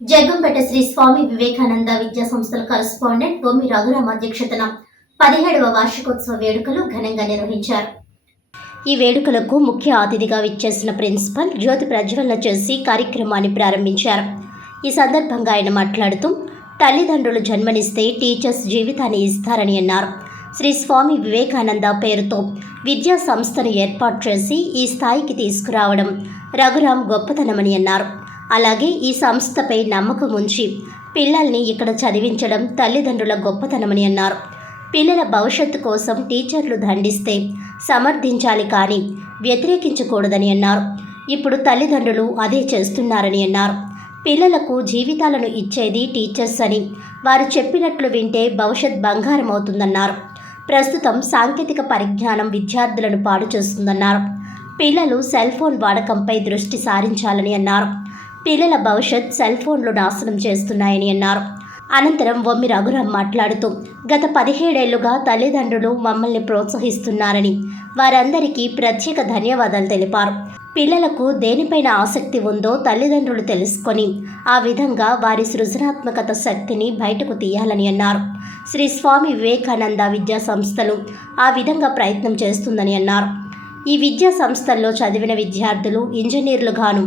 జగ్గంపేట శ్రీ స్వామి వివేకానంద విద్యా సంస్థల కరస్పాండెంట్ భూమి రఘురామ అధ్యక్షతన పదిహేడవ వార్షికోత్సవ వేడుకలు ఘనంగా నిర్వహించారు. ఈ వేడుకలకు ముఖ్య అతిథిగా విచ్చేసిన ప్రిన్సిపల్ జ్యోతి ప్రజ్వలన చేసి కార్యక్రమాన్ని ప్రారంభించారు. ఈ సందర్భంగా ఆయన మాట్లాడుతూ తల్లిదండ్రులు జన్మనిస్తే టీచర్స్ జీవితాన్ని ఇస్తారని అన్నారు. శ్రీ స్వామి వివేకానంద పేరుతో విద్యా సంస్థను ఏర్పాటు చేసి ఈ స్థాయికి తీసుకురావడం రఘురాం గొప్పతనమని అన్నారు. అలాగే ఈ సంస్థపై నమ్మకం ఉంచి పిల్లల్ని ఇక్కడ చదివించడం తల్లిదండ్రుల గొప్పతనమని అన్నారు. పిల్లల భవిష్యత్తు కోసం టీచర్లు దండిస్తే సమర్థించాలి కానీ వ్యతిరేకించకూడదని అన్నారు. ఇప్పుడు తల్లిదండ్రులు అదే చేస్తున్నారని అన్నారు. పిల్లలకు జీవితాలను ఇచ్చేది టీచర్స్ అని వారు చెప్పినట్లు వింటే భవిష్యత్ బంగారం అవుతుందన్నారు. ప్రస్తుతం సాంకేతిక పరిజ్ఞానం విద్యార్థులను పాడు చేస్తుందన్నారు. పిల్లలు సెల్ ఫోన్ వాడకంపై దృష్టి సారించాలని అన్నారు. పిల్లల భవిష్యత్ సెల్ ఫోన్లు నాశనం చేస్తున్నాయని అన్నారు. అనంతరం వమ్మి రఘురాం మాట్లాడుతూ గత పదిహేడేళ్ళుగా తల్లిదండ్రులు మమ్మల్ని ప్రోత్సహిస్తున్నారని వారందరికీ ప్రత్యేక ధన్యవాదాలు తెలిపారు. పిల్లలకు దేనిపైన ఆసక్తి ఉందో తల్లిదండ్రులు తెలుసుకొని ఆ విధంగా వారి సృజనాత్మకత శక్తిని బయటకు తీయాలని అన్నారు. శ్రీ స్వామి వివేకానంద విద్యా సంస్థలు ఆ విధంగా ప్రయత్నం చేస్తుందని అన్నారు. ఈ విద్యా సంస్థల్లో చదివిన విద్యార్థులు ఇంజనీర్లుగాను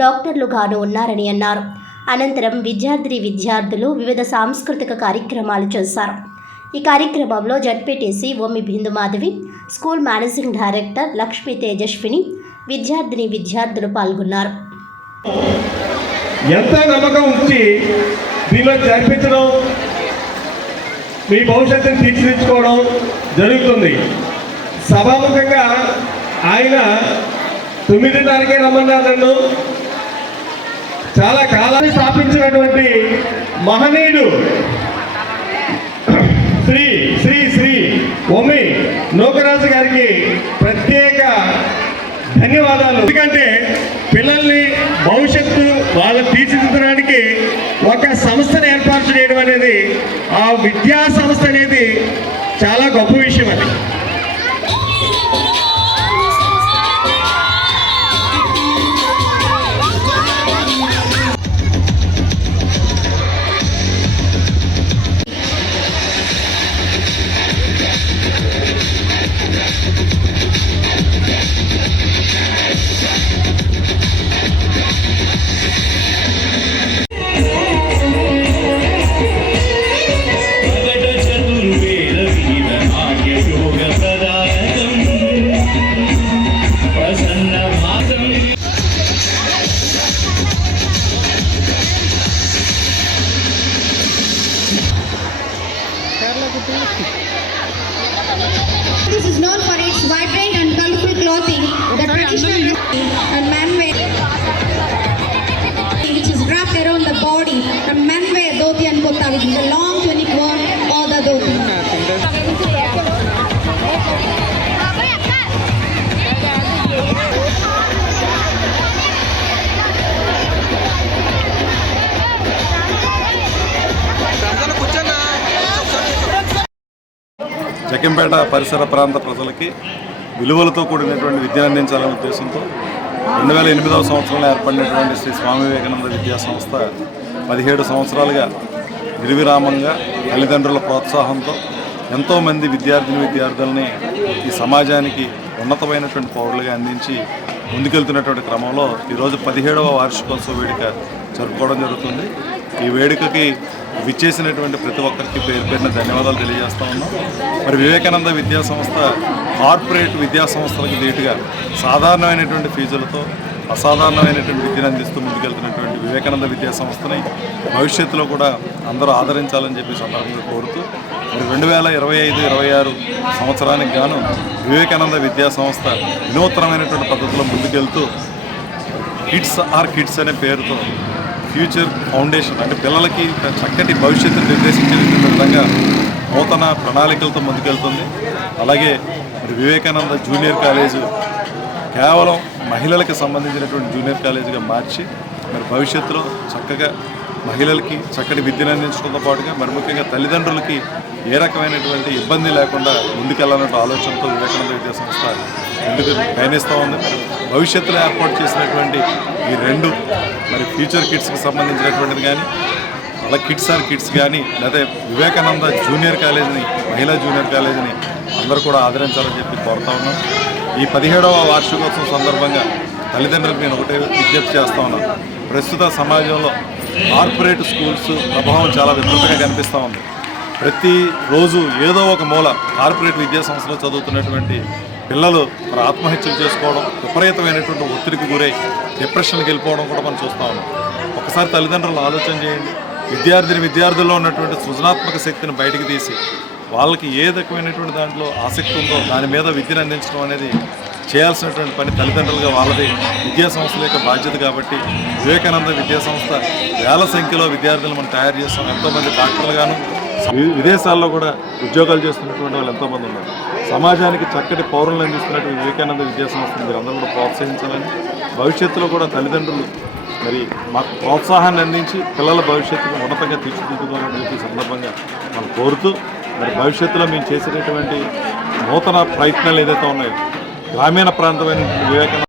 డాక్టర్లుగాను ఉన్నారని అన్నారు. అనంతరం విద్యార్థిని విద్యార్థులు వివిధ సాంస్కృతిక కార్యక్రమాలు చేశారు. ఈ కార్యక్రమంలో ZPTC Omi Bindu Madhavi school managing director Lakshmi Tejaswini విద్యార్థిని విద్యార్థులు పాల్గొన్నారు. ఎంత నమ్మకం ఉంచి దీనిలో జరిపించడం మీ భవిష్యత్తుని తీర్చిదిద్దుకోవడం జరుగుతుంది. సభాముఖంగా ఆయన తొమ్మిది తారీఖే రమ్మన్నారు నన్ను చాలా కాలాన్ని స్థాపించినటువంటి మహనీయుడు శ్రీ శ్రీ శ్రీ ఒమి నూకరాజు గారికి ప్రత్యేక ధన్యవాదాలు. ఎందుకంటే పిల్లల్ని భవిష్యత్తు వాళ్ళు తీర్చిదిద్దడానికి ఒక సంస్థను ఏర్పాటు చేయడం అనేది ఆ విద్యా సంస్థ అనేది చాలా గొప్ప విషయం అది. This is known for its vibrant and colorful clothing, the traditional and man-wear, which is wrapped around the body, the man-wear dhoti and kurta, which is a long tunic worn or the dhoti. Jaggampeta పరిసర ప్రాంత ప్రజలకి విలువలతో కూడినటువంటి విద్యను అందించాలనే ఉద్దేశంతో రెండు వేల ఎనిమిదవ సంవత్సరంలో ఏర్పడినటువంటి శ్రీ స్వామి వివేకానంద విద్యా సంస్థ పదిహేడు సంవత్సరాలుగా నిర్విరామంగా తల్లిదండ్రుల ప్రోత్సాహంతో ఎంతోమంది విద్యార్థిని విద్యార్థులని ఈ సమాజానికి ఉన్నతమైనటువంటి పౌరులుగా అందించి ముందుకెళ్తున్నటువంటి క్రమంలో ఈరోజు పదిహేడవ వార్షికోత్సవ వేడుక జరుపుకోవడం జరుగుతుంది. ఈ వేడుకకి విచ్చేసినటువంటి ప్రతి ఒక్కరికి పేరు పేరున ధన్యవాదాలు తెలియజేస్తా ఉన్నాం. మరి వివేకానంద విద్యా సంస్థ కార్పొరేట్ విద్యా సంస్థలకు ధీటుగా సాధారణమైనటువంటి ఫీజులతో అసాధారణమైనటువంటి విద్యను అందిస్తూ ముందుకెళ్తున్నటువంటి వివేకానంద విద్యా సంస్థని భవిష్యత్తులో కూడా అందరూ ఆదరించాలని చెప్పి సందర్భంగా కోరుతూ మరి రెండు వేల ఇరవై ఐదు ఇరవై ఆరు సంవత్సరానికి గాను వివేకానంద విద్యా సంస్థ వినూత్నమైనటువంటి పద్ధతిలో ముందుకెళ్తూ కిడ్స్ ఆర్ కిడ్స్ అనే పేరుతో ఫ్యూచర్ ఫౌండేషన్ అంటే పిల్లలకి చక్కటి భవిష్యత్తును నిర్దేశించే విధంగా నూతన ప్రణాళికలతో ముందుకెళ్తుంది. అలాగే వివేకానంద జూనియర్ కాలేజు కేవలం మహిళలకు సంబంధించినటువంటి జూనియర్ కాలేజీగా మార్చి మరి భవిష్యత్తులో చక్కగా మహిళలకి చక్కటి విద్యను అందించడంతో పాటుగా మరి ముఖ్యంగా తల్లిదండ్రులకి ఏ రకమైనటువంటి ఇబ్బంది లేకుండా ముందుకెళ్ళాలన్న ఆలోచనతో వివేకానంద విద్యా సంస్థ ఎందుకు పయనిస్తూ ఉంది? భవిష్యత్తులో ఏర్పాటు చేసినటువంటి ఈ రెండు మరి ఫ్యూచర్ కిడ్స్కి సంబంధించినటువంటిది కానీ అలా కిడ్స్ ఆర్ కిడ్స్ కానీ లేదా వివేకానంద జూనియర్ కాలేజీని మహిళా జూనియర్ కాలేజీని అందరూ కూడా ఆదరించాలని చెప్పి కోరుతా ఉన్నాం. ఈ పదిహేడవ వార్షికోత్సవం సందర్భంగా తల్లిదండ్రులకు నేను ఒకటే విజ్ఞప్తి చేస్తా ఉన్నాను. ప్రస్తుత సమాజంలో కార్పొరేట్ స్కూల్స్ ప్రభావం చాలా విపరీతంగా కనిపిస్తూ ఉంది. ప్రతి రోజు ఏదో ఒక మూల కార్పొరేట్ విద్యా సంస్థలో చదువుతున్నటువంటి పిల్లలు మరి ఆత్మహత్యలు చేసుకోవడం విపరీతమైనటువంటి ఒత్తిడికి గురై డిప్రెషన్కి వెళ్ళిపోవడం కూడా మనం చూస్తూ ఉన్నాం. ఒకసారి తల్లిదండ్రులు ఆలోచన చేయండి. విద్యార్థిని విద్యార్థుల్లో ఉన్నటువంటి సృజనాత్మక శక్తిని బయటకు తీసి వాళ్ళకి ఏ రకమైనటువంటి దాంట్లో ఆసక్తి ఉందో దాని మీద విద్యను అందించడం అనేది చేయాల్సినటువంటి పని తల్లిదండ్రులుగా వాళ్ళది. విద్యా సంస్థల యొక్క బాధ్యత కాబట్టి వివేకానంద విద్యా సంస్థ వేల సంఖ్యలో విద్యార్థులు మనం తయారు చేస్తాం. ఎంతోమంది డాక్టర్లుగాను వి- విదేశాల్లో కూడా ఉద్యోగాలు చేస్తున్నటువంటి వాళ్ళు ఎంతోమంది ఉన్నారు. సమాజానికి చక్కటి పౌరులను అందిస్తున్నటువంటి వివేకానంద విద్యాసంస్థను మీరు అందరూ కూడా ప్రోత్సహించాలని భవిష్యత్తులో కూడా తల్లిదండ్రులు మరి మాకు ప్రోత్సాహాన్ని అందించి పిల్లల భవిష్యత్తును ఉన్నతంగా తీర్చిదిద్దుకోవాలని చెప్పి సందర్భంగా మనం కోరుతూ మరి భవిష్యత్తులో మేము చేసేటటువంటి నూతన ప్రయత్నాలు ఏదైతే ఉన్నాయో గ్రామీణ ప్రాంతమైన వివేకానంద